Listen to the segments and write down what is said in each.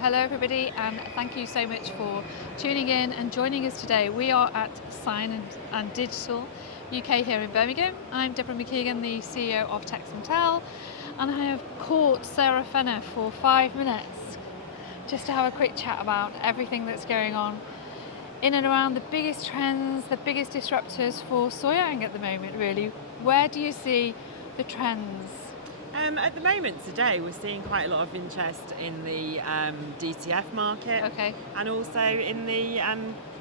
Hello everybody, and thank you so much for tuning in and joining us today. We are at Sign and Digital UK here in Birmingham. I'm Deborah McKeegan, the CEO of Texintel, and I have caught Sarah Fenna for 5 minutes just to have a quick chat about everything that's going on in and around the biggest trends, the biggest disruptors for Soyang at the moment, really. Where do you see the trends? At the moment today, we're seeing quite a lot of interest in the DTF market, Okay. and also in the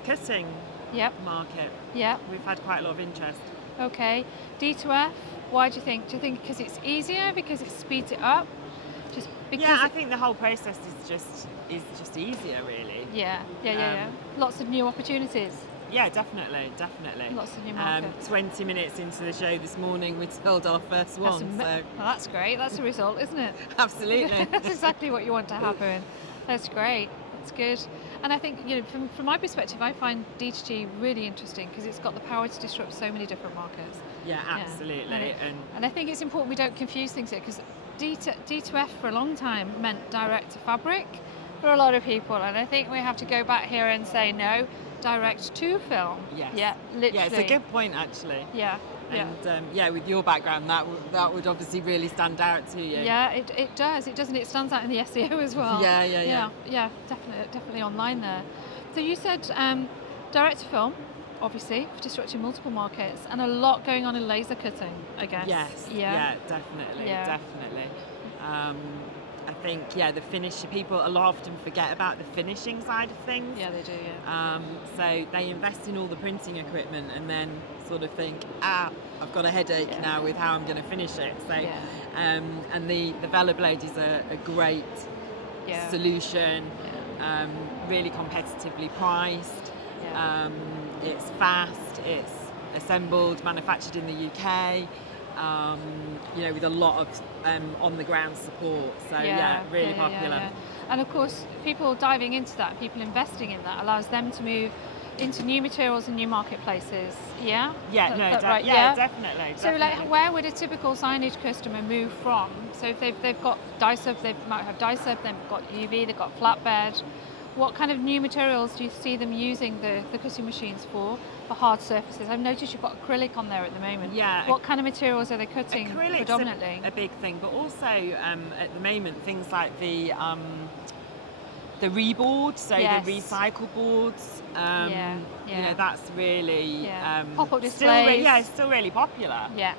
cutting Yep. market. Yep. We've had quite a lot of interest. Okay. D2F, why do you think? Do you think because it's easier, because it speeds it up? Just because Yeah, I think the whole process is just easier, really. Yeah. Lots of new opportunities. Yeah, definitely. Lots of new markets. 20 minutes into the show this morning, we sold our first one. Well, that's great. That's a result, isn't it? Absolutely. That's exactly what you want to happen. That's great. That's good. And I think, from my perspective, I find D2G really interesting because it's got the power to disrupt so many different markets. Yeah, absolutely. And I think it's important we don't confuse things here, because D2F for a long time meant direct to fabric for a lot of people, and I think we have to go back here and say no, direct to film. Yes. Yeah, literally. Yeah, it's a good point, actually. Yeah. And with your background, that would obviously really stand out to you. Yeah, it does. It does, and it stands out in the SEO as well. Yeah. Yeah, definitely online there. So you said direct to film, obviously, disrupting multiple markets, and a lot going on in laser cutting, I guess. Yes. Yeah. Definitely. Yeah. Definitely. I think the finish. People a lot often forget about the finishing side of things. Yeah, they do. Yeah. So they invest in all the printing equipment and then sort of think, I've got a headache now with how I'm going to finish it. So, and the Vela blade is a great solution. Yeah. Really competitively priced. Yeah. It's fast. It's assembled, manufactured in the UK. With a lot of on-the-ground support. So really popular. Yeah. And of course, people diving into that, people investing in that, allows them to move into new materials and new marketplaces. Yeah. Right? Definitely. So, where would a typical signage customer move from? So, if they've got dye-sub, they might have dye-sub. They've got UV. They've got flatbed. What kind of new materials do you see them using the cutting machines for hard surfaces? I've noticed you've got acrylic on there at the moment. Yeah. What kind of materials are they cutting predominantly? A big thing, but also at the moment things like the reboard, so the recycle boards. That's really pop-up displays. Still really popular. Yeah.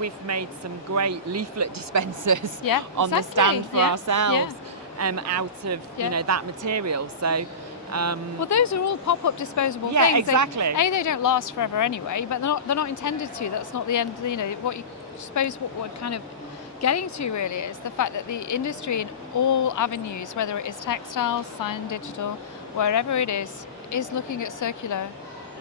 We've made some great leaflet dispensers exactly. on the stand for ourselves. Out of that material, so well, those are all pop-up disposable yeah, things. exactly. They don't last forever anyway, but they're not intended to. That's not the end. What you suppose what we're kind of getting to really is the fact that the industry in all avenues, whether it is textiles, sign, digital, wherever it is looking at circular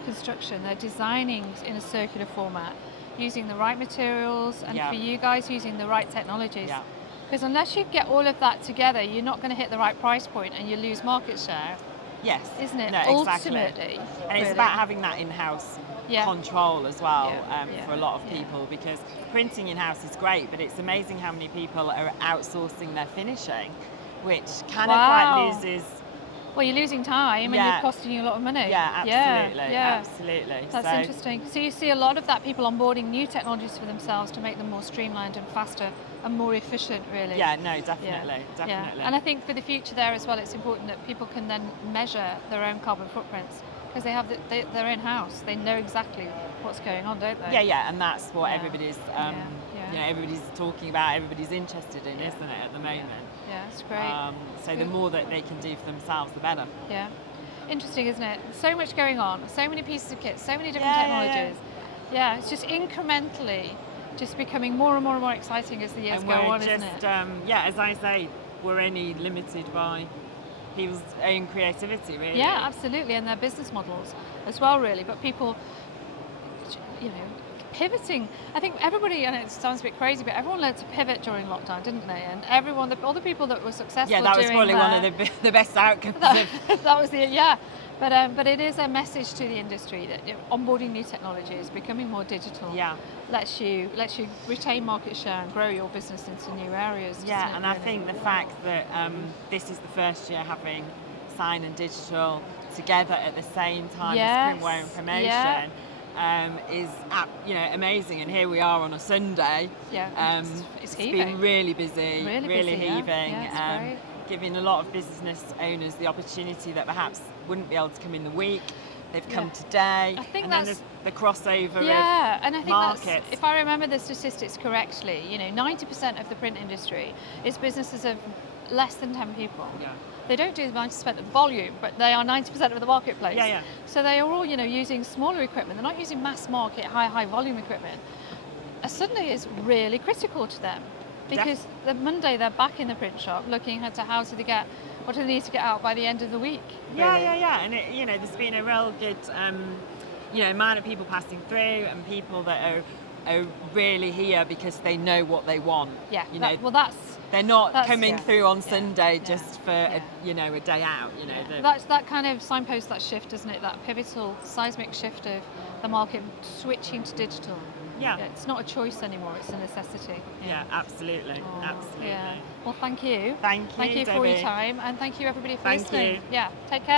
construction. They're designing in a circular format, using the right materials, and for you guys using the right technologies. Yeah. Because unless you get all of that together, you're not going to hit the right price point and you lose market share. Yes. Isn't it? No, Ultimately. Exactly. And it's about having that in-house control as well for a lot of people, because printing in-house is great, but it's amazing how many people are outsourcing their finishing, which kind of like loses... Well, you're losing time and you're costing you a lot of money. Yeah, absolutely. Absolutely. That's interesting. So you see a lot of that, people onboarding new technologies for themselves to make them more streamlined and faster and more efficient, really. Yeah, no, definitely. Yeah. And I think for the future there as well, it's important that people can then measure their own carbon footprints, because they have they're in-house. They know exactly what's going on, don't they? Yeah, and that's what everybody's everybody's talking about, everybody's interested in, isn't it, at the moment? Yeah, it's great. So the more that they can do for themselves, the better. Yeah. Interesting, isn't it? So much going on, so many pieces of kit, so many different technologies. Yeah, it's just incrementally just becoming more and more exciting as the years go on, isn't it? As I say, we're only limited by people's own creativity, really. Yeah, absolutely, and their business models as well, really. But people, pivoting. I think everybody, and it sounds a bit crazy, but everyone learned to pivot during lockdown, didn't they? And everyone, all the people that were successful. Yeah, that was probably one of the best outcomes. That was the But it is a message to the industry that onboarding new technologies, becoming more digital, lets you retain market share and grow your business into new areas. Yeah, and I think the fact that this is the first year having Sign and Digital together at the same time as printwear and promotion is amazing. And here we are on a Sunday. Yeah, it's been really busy, really busy, heaving. Yeah, it's great. Giving a lot of business owners the opportunity that perhaps wouldn't be able to come in the week. They've come today. I think and that's then there's the crossover and I think markets. That's, if I remember the statistics correctly, 90% of the print industry is businesses of less than 10 people. Yeah. They don't do 90% of the volume, but they are 90% of the marketplace. Yeah. So they are all, using smaller equipment. They're not using mass market, high volume equipment. A Sunday is really critical to them. Because the Monday they're back in the print shop looking at what do they need to get out by the end of the week. Really. Yeah. And there's been a real good amount of people passing through and people that are really here because they know what they want. Yeah. They're not coming through on Sunday just for a day out. That's that kind of signpost, that shift, isn't it? That pivotal seismic shift of the market switching to digital. Yeah. It's not a choice anymore, it's a necessity. Yeah, absolutely. Absolutely. Yeah. Well, thank you. Thank you, Thank you for Debbie. your time, and thank you everybody for Thank listening. you. Yeah, take care.